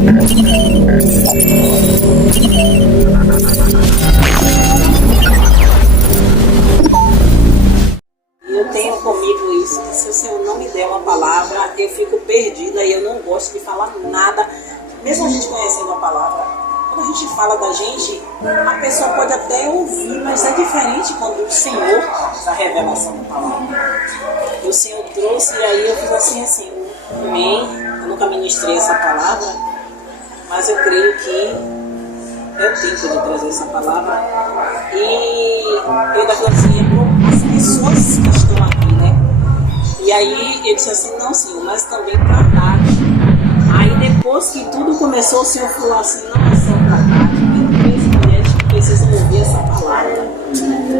Eu tenho comigo isso, que se o Senhor não me der uma palavra, eu fico perdida e eu não gosto de falar nada. Mesmo a gente conhecendo a palavra, quando a gente fala da gente, a pessoa pode até ouvir, mas é diferente quando o Senhor faz a revelação da palavra. E o Senhor trouxe, e aí eu fiz assim, amém. Eu nunca ministrei essa palavra, mas eu creio que é o tempo de trazer essa palavra. E eu ainda falei assim, as pessoas que estão aqui, né? E aí ele disse assim, não, Senhor, mas também para Tati. Aí depois que tudo começou, o Senhor falou assim, não é só para Tati, tem três mulheres que precisam ouvir essa palavra,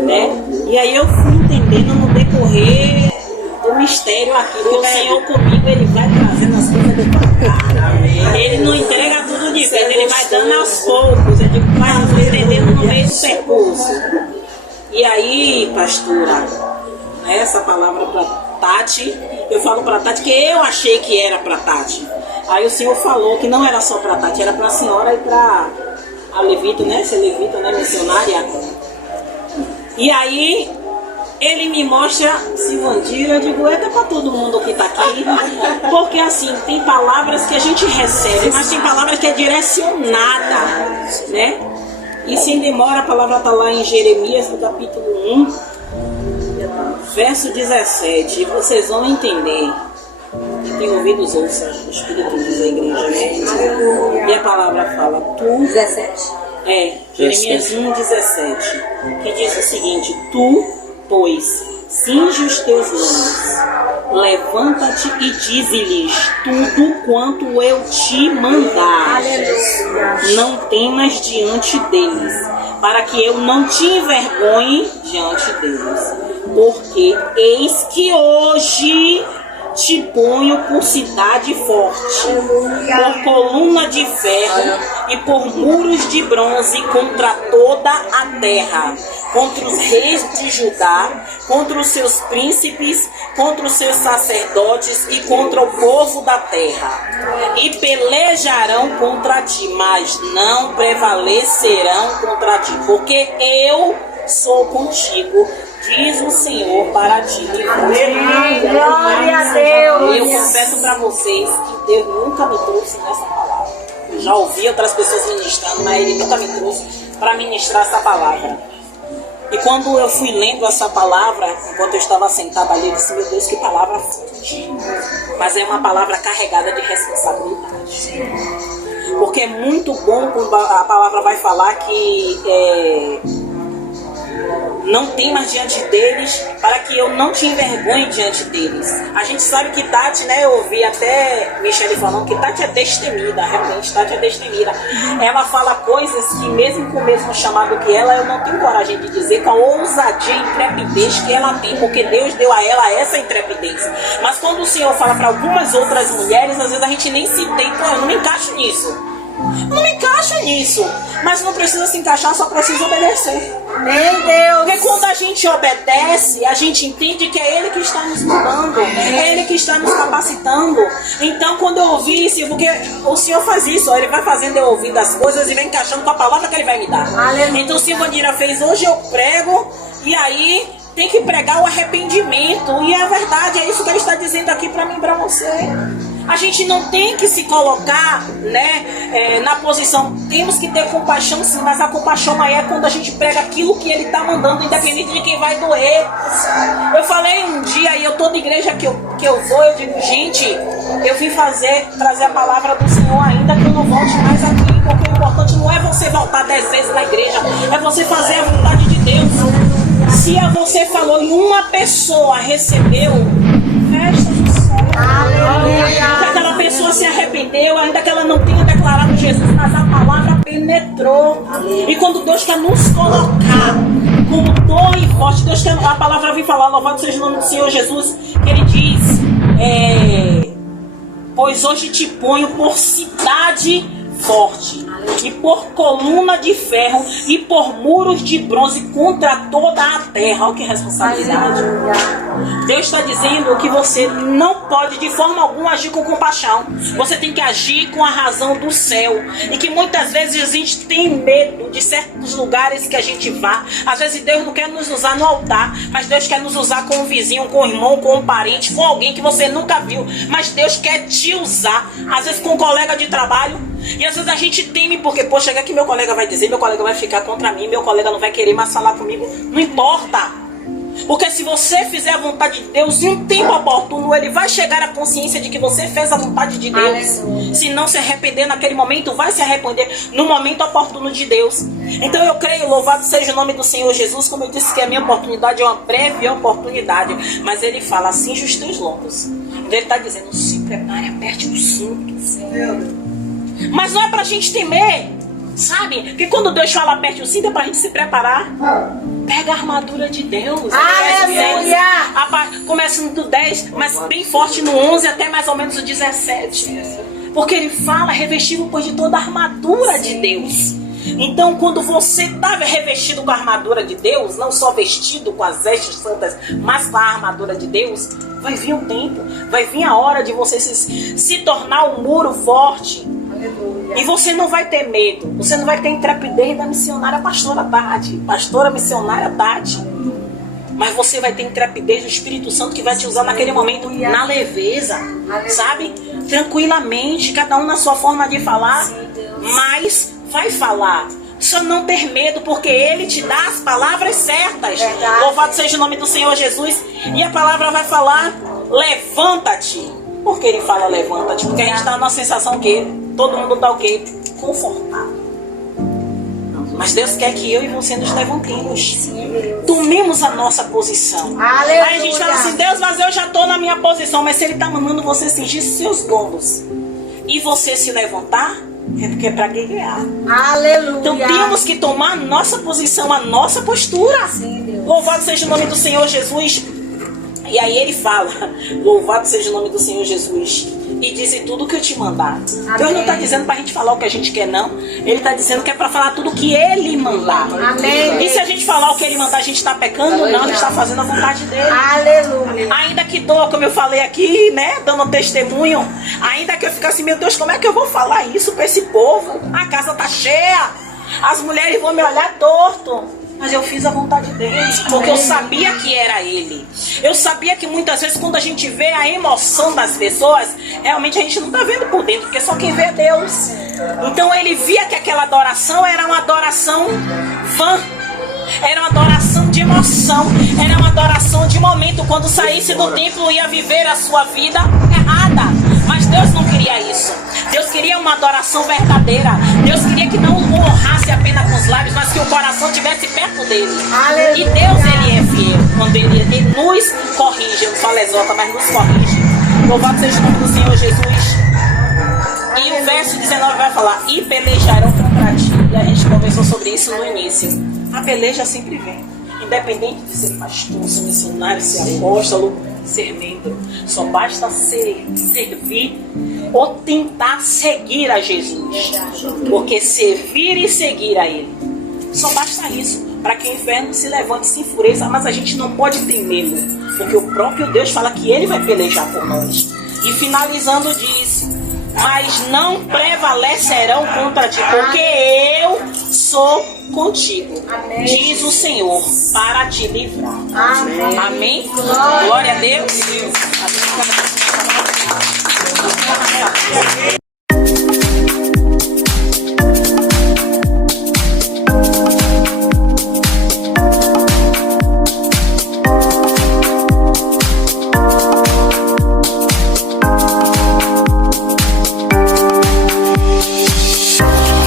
né? E aí eu fui entendendo no decorrer do mistério aqui, que o Senhor comigo, ele vai trazendo as coisas devagar. Ele não entrega tudo de vez, ele vai dando aos poucos, ele vai nos entendendo no meio do percurso. E aí, pastora, essa palavra para Tati, eu falo para Tati que eu achei que era para Tati. Aí o Senhor falou que não era só para Tati, era para a senhora e para a levita, né? Ser levita, né? Missionária. E aí ele me mostra Silvandira, eu digo, é para todo mundo que está aqui. Porque assim, tem palavras que a gente recebe, mas tem palavras que é direcionada, né? E sem demora, a palavra está lá em Jeremias, no capítulo 1, verso 17. Vocês vão entender. Quem tem ouvidos, ouça. O Espírito diz a igreja, né? E a palavra fala, tu... 17. Jeremias 1, 17. Que diz o seguinte, tu, pois, cinge os teus lombos, levanta-te e dize-lhes tudo quanto eu te mandar. Aleluia. Não temas diante deles, para que eu não te envergonhe diante deles. Porque eis que hoje te ponho por cidade forte, por coluna de ferro e por muros de bronze contra toda a terra, contra os reis de Judá, contra os seus príncipes, contra os seus sacerdotes e contra o povo da terra. E pelejarão contra ti, mas não prevalecerão contra ti, porque eu sou contigo, diz o Senhor, para ti. Glória a Deus. Eu confesso para vocês que Deus nunca me trouxe nessa palavra. Eu já ouvi outras pessoas ministrando, mas Ele nunca me trouxe para ministrar essa palavra. E quando eu fui lendo essa palavra, enquanto eu estava sentada ali, eu disse, meu Deus, que palavra forte. Mas é uma palavra carregada de responsabilidade. Porque é muito bom quando a palavra vai falar que não temas diante deles, para que eu não te envergonhe diante deles. A gente sabe que Tati, né, eu ouvi até Michele falando que Tati é destemida, realmente, Tati é destemida. Ela fala coisas que mesmo com o mesmo chamado que ela, eu não tenho coragem de dizer, com a ousadia e intrepidez que ela tem, porque Deus deu a ela essa intrepidez. Mas quando o Senhor fala para algumas outras mulheres, às vezes a gente nem se tem, eu não me encaixo nisso. Não me encaixo nisso, mas não precisa se encaixar, só precisa obedecer. Meu Deus! Porque quando a gente obedece, a gente entende que é Ele que está nos mudando, é Ele que está nos capacitando. Então, quando eu ouvi isso, porque o Senhor faz isso, Ele vai fazendo eu ouvir das coisas e vai encaixando com a palavra que Ele vai me dar. Aleluia. Então, Silvandira fez, hoje eu prego, e aí tem que pregar o arrependimento. E é verdade, é isso que Ele está dizendo aqui para mim e para você. A gente não tem que se colocar, né, na posição. Temos que ter compaixão sim, mas a compaixão aí é quando a gente prega aquilo que Ele está mandando, independente de quem vai doer. Eu falei um dia, e eu toda igreja que eu vou, eu digo, gente, eu vim trazer a palavra do Senhor, ainda que eu não volte mais aqui, porque o importante não é você voltar 10 vezes na igreja, é você fazer a vontade de Deus. Se você falou e uma pessoa recebeu, festa do céu. Se aquela pessoa se arrependeu, ainda que ela não tenha declarado Jesus, mas a palavra penetrou. E quando Deus quer nos colocar como dor e forte, Deus quer, a palavra vem falar, louvado seja o nome do Senhor Jesus, que Ele diz, pois hoje te ponho por cidade forte. e por coluna de ferro e por muros de bronze contra toda a terra. Olha que responsabilidade. Deus está dizendo que você não pode de forma alguma agir com compaixão. Você tem que agir com a razão do céu. E que muitas vezes a gente tem medo de certos lugares que a gente vá. Às vezes Deus não quer nos usar no altar, mas Deus quer nos usar com um vizinho, com um irmão, com um parente, com alguém que você nunca viu. Mas Deus quer te usar. Às vezes com um colega de trabalho. E às vezes a gente teme porque, poxa, o que meu colega vai dizer? Meu colega vai ficar contra mim, meu colega não vai querer mais falar comigo. Não importa. Porque se você fizer a vontade de Deus, em um tempo oportuno, ele vai chegar à consciência de que você fez a vontade de Deus. Se não se arrepender naquele momento, vai se arrepender no momento oportuno de Deus. Então eu creio, louvado seja o nome do Senhor Jesus. Como eu disse que a minha oportunidade é uma breve oportunidade, mas ele fala assim, justos longos. Ele está dizendo, se prepare, aperte o cinto. Mas não é pra gente temer, sabe? Porque quando Deus fala aperte o cinto, é pra gente se preparar. Pega a armadura de Deus. Aleluia! Começa no 10, mas bem forte no 11 até mais ou menos o 17. Porque ele fala, revestido pois de toda a armadura de Deus. Então quando você está revestido com a armadura de Deus, não só vestido com as vestes santas, mas com a armadura de Deus, vai vir um tempo, vai vir a hora de você se tornar um muro forte. E você não vai ter medo, você não vai ter intrepidez da missionária pastora missionária Tati. Mas você vai ter intrepidez do Espírito Santo que vai te usar naquele momento, na leveza, sabe? Tranquilamente, cada um na sua forma de falar, mas vai falar. Só não ter medo, porque Ele te dá as palavras certas. Louvado seja o nome do Senhor Jesus. E a palavra vai falar, levanta-te. Por que Ele fala levanta-te? Porque a gente está numa sensação que todo mundo está o quê? Confortável. Mas Deus quer que eu e você nos levantemos. Tomemos a nossa posição. Aleluia. Aí a gente fala assim, Deus, mas eu já estou na minha posição. Mas se Ele está mandando você cingir seus lombos e você se levantar, é porque é para guerrear. Aleluia. Então temos que tomar a nossa posição, a nossa postura. Louvado seja o nome do Senhor Jesus. E aí ele fala, louvado seja o nome do Senhor Jesus, e diz tudo que eu te mandar. Amém. Deus não está dizendo para a gente falar o que a gente quer, não. Ele está dizendo que é para falar tudo o que Ele mandar. Amém. E se a gente falar o que Ele mandar, a gente está pecando? Não, a gente está fazendo a vontade dele. Aleluia. Ainda que doa, como eu falei aqui, né, dando testemunho, ainda que eu fique assim, meu Deus, como é que eu vou falar isso para esse povo? A casa tá cheia, as mulheres vão me olhar torto. Mas eu fiz a vontade dele, porque eu sabia que era ele. Eu sabia que muitas vezes quando a gente vê a emoção das pessoas, realmente a gente não está vendo por dentro, porque só quem vê é Deus. Então ele via que aquela adoração era uma adoração vã. Era uma adoração de emoção. Era uma adoração de momento. Quando saísse do templo ia viver a sua vida errada. Mas Deus não queria isso. Deus queria uma adoração verdadeira. Deus queria que não o honrasse apenas com os lábios, mas que o coração estivesse perto dele. Aleluia. E Deus, Ele é fiel. Quando ele nos corrige, eu não falo exalta, mas nos corrige. Louvado seja o nome do Senhor Jesus. E o verso 19 vai falar, e pelejarão contra ti. E a gente conversou sobre isso no início. A peleja sempre vem. Independente de ser pastor, ser missionário, ser apóstolo, ser membro. Só basta servir ou tentar seguir a Jesus. Porque servir e seguir a Ele. Só basta isso. Para que o inferno se levante, se enfureça. Mas a gente não pode ter medo. Porque o próprio Deus fala que Ele vai pelejar por nós. E finalizando diz, mas não prevalecerão contra ti, porque eu sou contigo. Amém. Diz o Senhor, para te livrar. Amém. Amém? Glória a Deus. Amém.